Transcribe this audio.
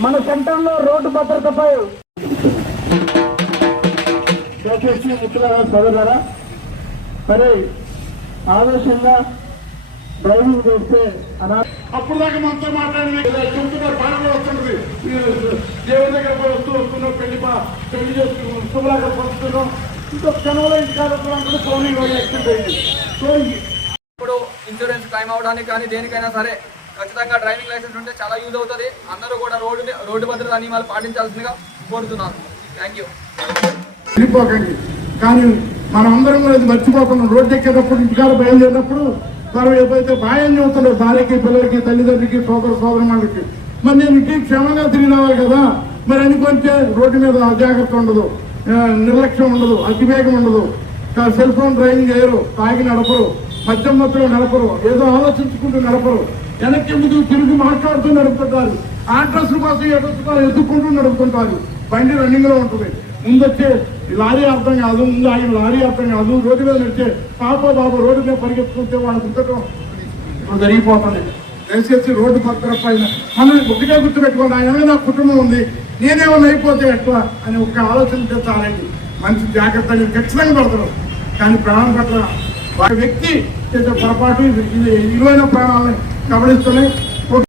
ఇకపై దయచేసి మిత్రులారా సోదరులారా మరి ఆవేశంగా డ్రైవింగ్ చేస్తే అనా అప్పుడు దాకా మనతో మాట్లాడి చెబుతున్నారు పాలన వస్తుంటది మీరు దేవుడి దగ్గర పోయి వస్తూ వస్తున్నాం పెళ్ళి పెళ్ళి చేసుకున్నాం శుభలాగా పంచుతున్నాం ఇంకా క్షణంలో ఇంటికాడ వస్తున్నాం ఫోన్ యాక్సిడెంట్ సో ఇప్పుడు ఇన్సూరెన్స్ క్లైమ్ అవడానికి కానీ దేనికైనా సరే ఖచ్చితంగా డ్రైవింగ్ లైసెన్స్ ఉంటే చాలా యూజ్ అవుతుంది. అందరూ కూడా రోడ్డు రోడ్డు భద్రత నియమాలు పాటించాల్సిందిగా కోరుతున్నాను. థ్యాంక్ యూ వెళ్ళిపోకండి. కానీ మనం అందరం కూడా మర్చిపోకుండా రోడ్డు ఎక్కేటప్పుడు ఇంటికాడ బయలుదేరినప్పుడు మనం ఏదైతే భయం చెబుతుండో భార్యకి పిల్లలకి తల్లిదండ్రులకి సోదర సోదరమాలకి మరి నేను ఇంటికి క్షేమంగా తిరిగి రావాలి కదా మరి అనుకుంటే రోడ్డు మీద అజాగ్రత్త ఉండదు. నిర్లక్ష్యం ఉండదు అతివేగం ఉండదు. సెల్ ఫోన్ డ్రైవింగ్ చేయరు తాగి నడపరు. మద్యం మత్తులో నడపరు. ఏదో ఆలోచించుకుంటూ నడపరు. వెనక్కి ముందు తిరిగి మాట్లాడుతూ నడుపుతుంటారు. ఆడ్రస్ కోసం ఎదుగుతుంటారు ఎదుర్కొంటూ నడుపుతుంటారు. బండి రన్నింగ్లో ఉంటుంది. ముందొచ్చే ఈ లారీ అర్థం కాదు ముందు ఆయన లారీ అర్థం కాదు. రోడ్డు మీద నడిచే పాప బాబు రోడ్డు మీద పరిగెత్తుకుంటే వాళ్ళ ఉండటం ఇప్పుడు జరిగిపోతుంది. దయచేసి రోడ్డు పక్కన పైన మనం ఒకటే గుర్తుపెట్టుకోండి. ఆయన నా కుటుంబం ఉంది. నేనేమైనా అయిపోతే ఎక్కువ అని ఒక ఆలోచన చేస్తానండి మంచి జాగ్రత్త అనేది ఖచ్చితంగా పడతారు. కానీ ప్రాణం పట్ల వారి వ్యక్తి చేసే పొరపాటు విలువైన ప్రాణాలను గమనిస్తున్నాయి